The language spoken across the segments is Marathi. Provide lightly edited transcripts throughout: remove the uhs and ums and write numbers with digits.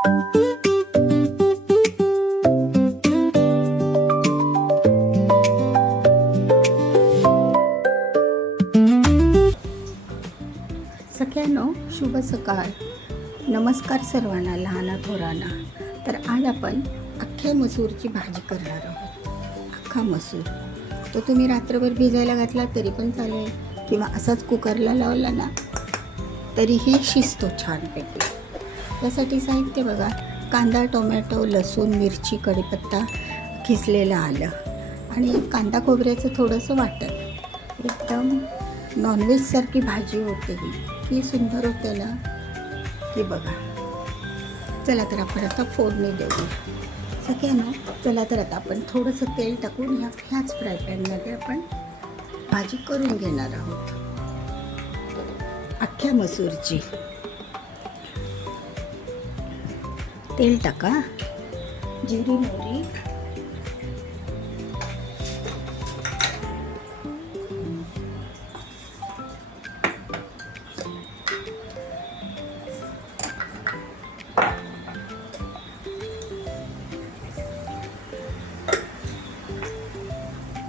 सगळ्यांनो शुभ सकाळ. नमस्कार सर्वांना, लहाना थोरांना. तर आज आपण अख्ख्या मसूरची भाजी करणार आहोत. अख्खा मसूर तो तुम्ही रात्रभर भिजायला घातला तरी पण चालेल, किंवा असाच कुकरला लावला ना तरीही शिजतो छानपैकी. यासाठी साहित्य बघा: कांदा, टोमॅटो, लसूण, मिरची, कढीपत्ता, खिसलेलं आलं आणि कांदा खोबऱ्याचं थोडंसं वाटण. एकदम नॉनव्हेजसारखी भाजी होते ही सुंदर होते ना की बघा. चला तर आपण आता फोडणी देऊ सगळ्यांना. चला तर आता आपण थोडंसं तेल टाकून ह्याच फ्राय पॅनमध्ये आपण भाजी करून घेणार आहोत अख्ख्या मसूरची. तेल टाका, जिरी मोहरी,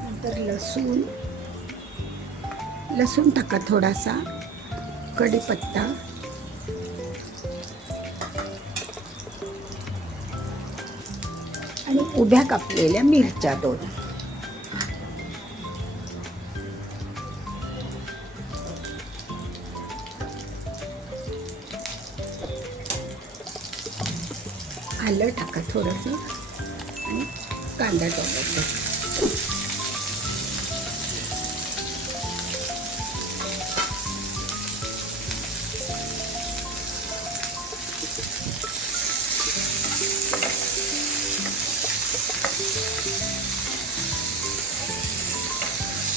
नंतर लसूण टाका थोडासा, कढीपत्ता, आणि उभ्या कापलेल्या मिरच्या 2. आलं टाका थोडंसं आणि कांदा, टोमॅटो.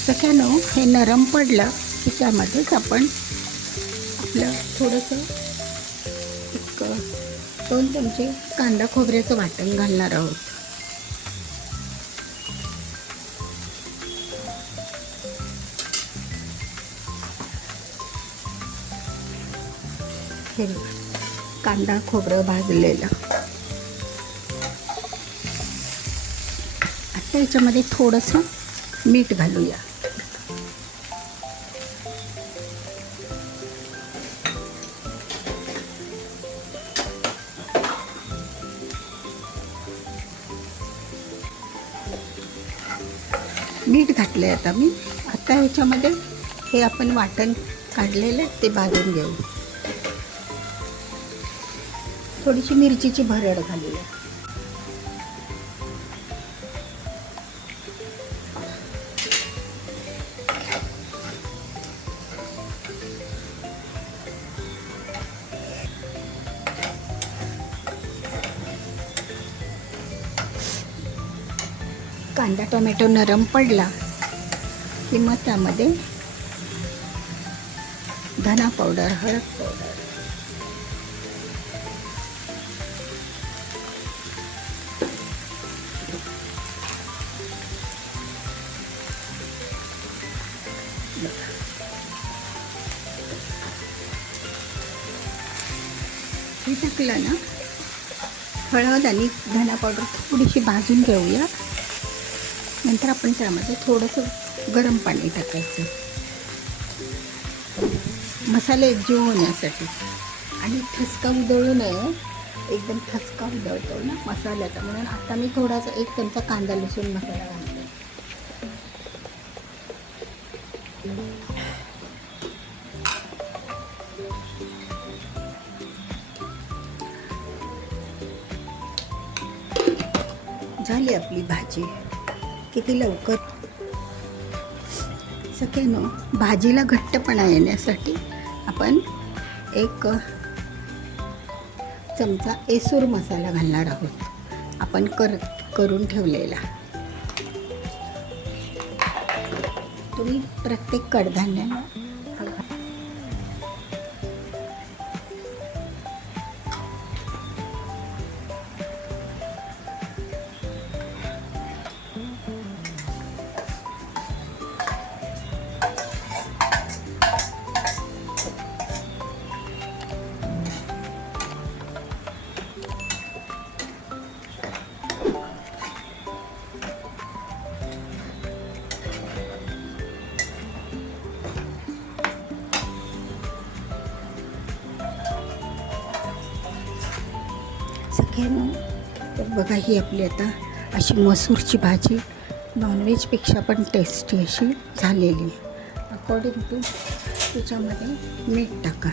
सगळ्यांनो हे नरम पडलं की त्यामध्येच आपण आपलं थोडंसं 1-2 चमचे कांदा खोबऱ्याचं वाटण घालणार आहोत. हे कांदा खोबरं भाजलेलं. आता याच्यामध्ये थोडंसं मीठ घालूया. मीठ घातलं आहे आता मी. आता ह्याच्यामध्ये हे आपण वाटण काढलेलं ते भाजून घेऊ. थोडीशी मिरचीची भरड घालूया. कांदा टोमॅटो नरम पडला की मग त्यामध्ये धना पावडर, हळद पावडर, हे टाकलं ना. हळद आणि धना पावडर थोडीशी भाजून घेऊया. नंतर आपण त्यामध्ये थोडंसं गरम पाणी टाकायचं मसाले एकजीव होण्यासाठी. आणि ठसका उधळू नये, एकदम ठसका उधळतो ना मसाल्याचा, म्हणून आता मी थोडासा 1 चमचा कांदा लसूण मसाला घालते. झाली आपली भाजी. किती लवकर. सगळ्यांनो भाजीला घट्टपणा येण्यासाठी आपण 1 चमचा एसूर मसाला घालणार आहोत आपण करून ठेवलेला. तुम्ही प्रत्येक कडधान्याला सगळ्यांना तर बघा ही आपली आता अशी मसूरची भाजी नॉनव्हेजपेक्षा पण टेस्टी अशी झालेली आहे. अकॉर्डिंग टू त्याच्यामध्ये मीठ टाका.